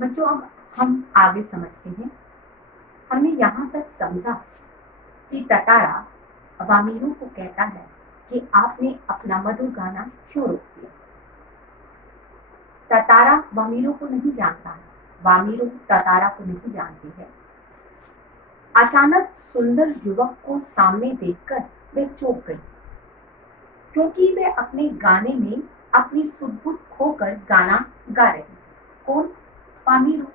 बच्चों, अब हम आगे समझते हैं। हमने यहाँ तक समझा कि ततारा वामीरो को कहता है कि आपने अपना मधुर गाना क्यों रोक दिया। ततारा वामीरो को नहीं जानता है, वामीरो ततारा को नहीं जानती है। अचानक सुंदर युवक को सामने देखकर वे चौंक गई, क्योंकि वे अपने गाने में अपनी सुध-बुध खोकर गाना गा रही थी। कौन? वामीरो।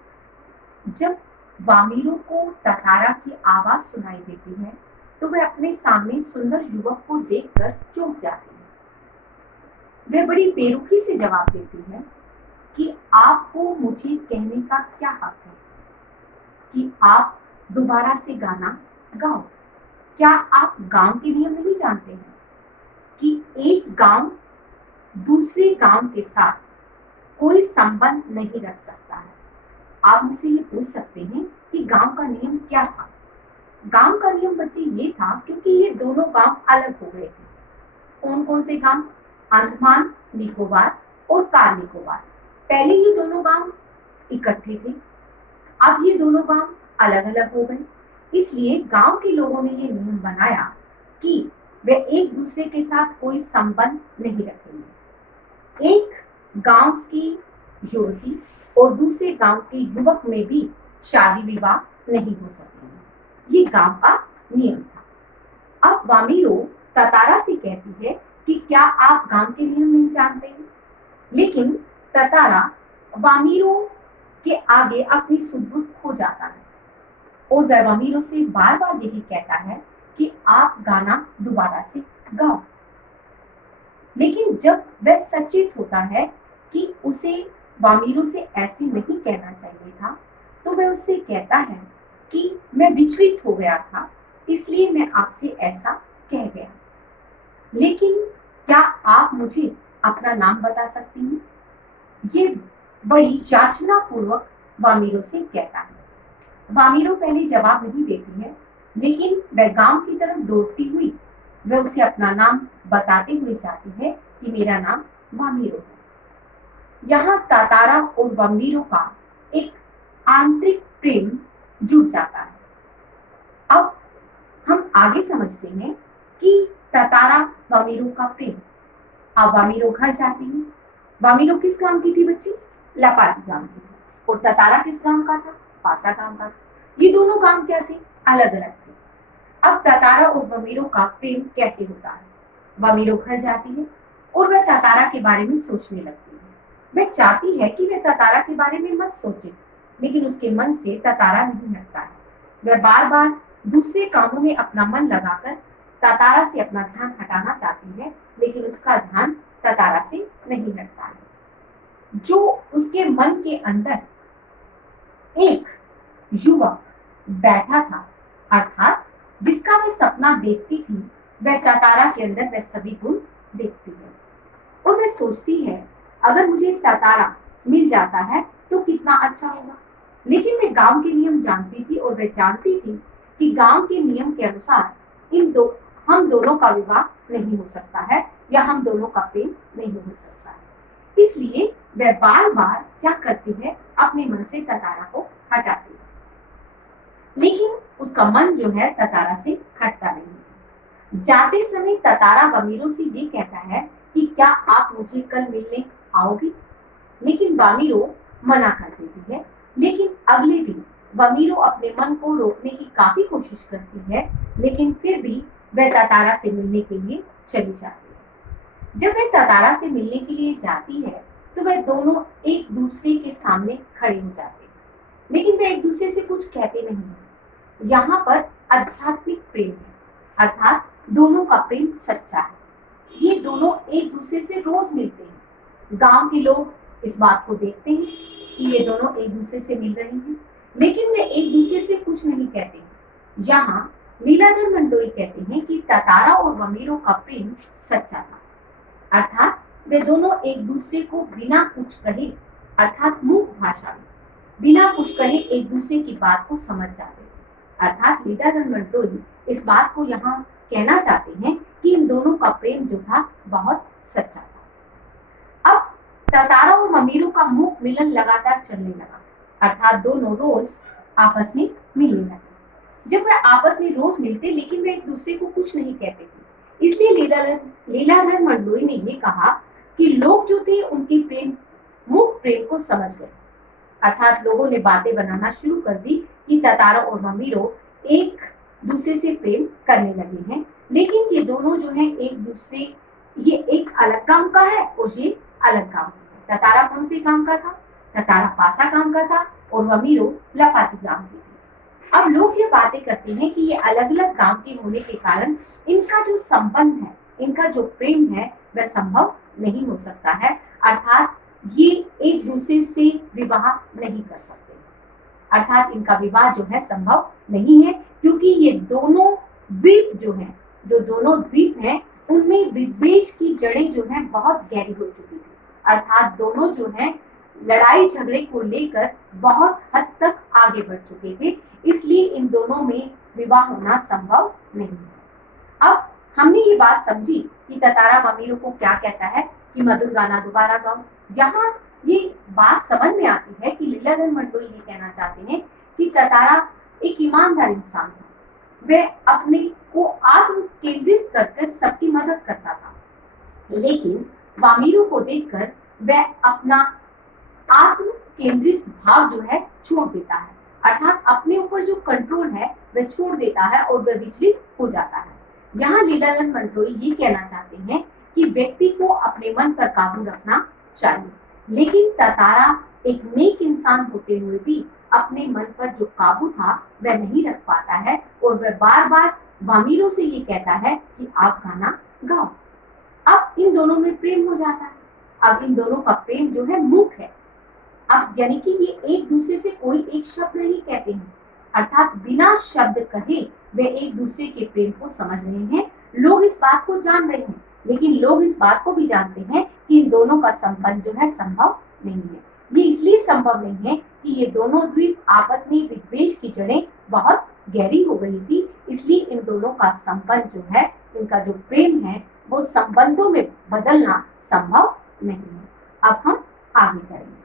जब वामीरो को ततारा की आवाज सुनाई देती है तो वह अपने सामने सुंदर युवक को देखकर चौंक जाती है। वह बड़ी बेरुखी से जवाब देती है कि आपको मुझे कहने का क्या हक है कि आप दोबारा से गाना गाओ। क्या आप गांव के नियम नहीं जानते हैं कि एक गांव दूसरे गांव के साथ कोई संबंध नहीं रख सकता है। आप मुझसे ये पूछ सकते हैं कि गांव का नियम क्या था। गांव का नियम बच्चे ये था, क्योंकि ये दोनों गांव अलग हो गए थे। कौन कौन से गांव? अंडमान निकोबार और कार निकोबार। पहले ये दोनों गांव इकट्ठे थे, अब ये दोनों गांव अलग अलग हो गए। इसलिए गांव के लोगों ने ये नियम बनाया कि वे एक दूसरे के साथ कोई संबंध नहीं रखेंगे। एक गांव की युवती और दूसरे गांव के युवक में भी शादी विवाह नहीं हो सकेंगे। ये गांव का नियम था। अब वामीरो ततारा से कहती है कि क्या आप गांव के नियम नहीं जानते हैं? लेकिन ततारा वामीरो के आगे अपनी सुध-बुध खो जाता है और वह वामीरो से बार बार यही कहता है कि आप गाना दोबारा से गाओ। लेकिन जब वह सचेत होता है कि उसे वामीरो से ऐसे नहीं कहना चाहिए था, तो वह उससे कहता है कि मैं विचलित हो गया था, इसलिए मैं आपसे ऐसा कह गया। लेकिन क्या आप मुझे अपना नाम बता सकती हैं? ये बड़ी याचना पूर्वक वामीरो से कहता है। वामीरो पहले जवाब नहीं देती है, लेकिन वह गांव की तरफ दौड़ती हुई वह उसे अपना नाम बताते हुए जाती है कि मेरा नाम वामीरो है। यहाँ ततारा और वामीरो का एक आंतरिक प्रेम जुड़ जाता है। अब हम आगे समझते हैं कि ततारा वामीरो का प्रेम। अब वामीरो घर जाती है। वामीरो किस गांव की थी बच्ची? लापाती गांव की थी। और ततारा किस गांव का था? पासा गांव का। ये दोनों गांव क्या थे? अलग अलग थे। अब ततारा और वामीरो का प्रेम कैसे होता है? वामीरो घर जाती है और वह ततारा के बारे में सोचने लगती है। वह चाहती है कि वह ततारा के बारे में मत सोचे, लेकिन उसके मन से ततारा नहीं हटता है। वह बार बार दूसरे कामों में अपना मन लगाकर ततारा से अपना ध्यान हटाना चाहती है, लेकिन उसका ध्यान ततारा से नहीं हटता है। जो उसके मन के अंदर एक युवक बैठा था, अर्थात जिसका वह सपना देखती थी, वह ततारा के अंदर वह सभी गुण देखती है और वह सोचती है अगर मुझे ततारा मिल जाता है तो कितना अच्छा होगा। लेकिन मैं गांव के नियम जानती थी और वह जानती थी कि गांव के नियम के अनुसार हम दोनों का विवाह नहीं हो सकता है या हम दोनों का प्रेम नहीं हो सकता है। इसलिए वह बार बार क्या करती है? अपने मन से ततारा को हटाती है, लेकिन उसका मन जो है ततारा से हटता नहीं है। जाते समय ततारा वामीरो से ये कहता है कि क्या आप मुझे कल मिलने आओगी? लेकिन वामीरो मना कर देती है। लेकिन अगले दिन वामीरो अपने मन को रोकने की काफी कोशिश करती है, लेकिन फिर भी वह ततारा से मिलने के लिए चली जाती है। जब वह ततारा से मिलने के लिए जाती है तो वह दोनों एक दूसरे के सामने खड़े हो जाते हैं, लेकिन वे एक दूसरे से कुछ कहते नहीं हैं। यहाँ पर आध्यात्मिक प्रेम है, अर्थात दोनों का प्रेम सच्चा है। ये दोनों एक दूसरे से रोज मिलते हैं। गांव के लोग इस बात को देखते हैं कि ये दोनों एक दूसरे से मिल रहे हैं, लेकिन वे एक दूसरे से कुछ नहीं कहते हैं। यहाँ लीलाधर मंडोई कहते हैं कि ततारा और वामीरो का प्रेम सच्चा था, अर्थात वे दोनों एक दूसरे को बिना कुछ कहे, अर्थात मूक भाषा में बिना कुछ कहे एक दूसरे की बात को समझ जाते हैं। अर्थात लीलाधर मंडोई इस बात को यहाँ कहना चाहते हैं कि इन दोनों का प्रेम जो था बहुत सच्चा था। अब ततारा और वामीरो का मुख मिलन लगातार चलने लगा। अर्थात दोनों रोज आपस में मिलने लगे। जब वे आपस में रोज मिलते लेकिन वे एक दूसरे को कुछ नहीं कहते थे, इसलिए लीलाधर मंडलोई ने ये कहा कि लोग जो थे उनकी मूक प्रेम को समझ गए। अर्थात लोगों ने बातें बनाना शुरू कर दी कि तातारा और ममीरो एक दूसरे से प्रेम करने लगे हैं, लेकिन ये दोनों जो है एक दूसरे, ये एक अलग काम का है और ये अलग काम का है। तातारा कौन से काम का था? तातारा पासा काम का था और ममीरो लपाती काम की थी। अब लोग ये बातें करते हैं कि ये अलग अलग काम के होने के कारण इनका जो संबंध है, इनका जो प्रेम है, वह संभव नहीं हो सकता है। अर्थात ये एक दूसरे से विवाह नहीं कर सकते, अर्थात इनका विवाह जो है संभव नहीं है, क्योंकि ये दोनों द्वीप जो हैं, जो दोनों द्वीप हैं, उनमें विद्वेष की जड़ें जो हैं बहुत गहरी हो चुकी थी। अर्थात दोनों जो हैं लड़ाई झगड़े को लेकर बहुत हद तक आगे बढ़ चुके थे, इसलिए इन दोनों में विवाह होना संभव नहीं है। अब हमने ये बात समझी कि तातारा ममीरो को क्या कहता है कि मधुर गाना दोबारा गाओ। यहाँ ये बात समझ में आती है कि लीलाधर मंडलोई ये कहना चाहते हैं कि तातारा एक ईमानदार इंसान था, वह अपने को आत्म केंद्रित करके सबकी मदद करता था, लेकिन वामीरो को देखकर वह अपना आत्म केंद्रित भाव जो है छोड़ देता है, अर्थात अपने ऊपर जो कंट्रोल है वह छोड़ देता है और वह विचलित हो जाता है। यहाँ लीलाधर मंडलोई ये कहना चाहते हैं कि व्यक्ति को अपने मन पर काबू रखना चाहिए, लेकिन तातारा एक नेक इंसान होते हुए भी अपने मन पर जो काबू था वह नहीं रख पाता है और वह बार बार वामीरो से ये कहता है कि आप गाना गाओ। अब इन दोनों में प्रेम हो जाता है। अब इन दोनों का प्रेम जो है मूक है। अब यानी कि ये एक दूसरे से कोई एक शब्द नहीं कहते हैं, अर्थात बिना शब्द कहे वे एक दूसरे के प्रेम को समझ रहे हैं। लोग इस बात को जान रहे हैं, लेकिन लोग इस बात को भी जानते हैं कि इन दोनों का संबंध जो है संभव नहीं है। ये इसलिए संभव नहीं है कि ये दोनों द्वीप आपस में विद्वेष की जड़ें बहुत गहरी हो गई थी, इसलिए इन दोनों का संबंध जो है, इनका जो प्रेम है, वो संबंधों में बदलना संभव नहीं है। अब हम आगे करेंगे।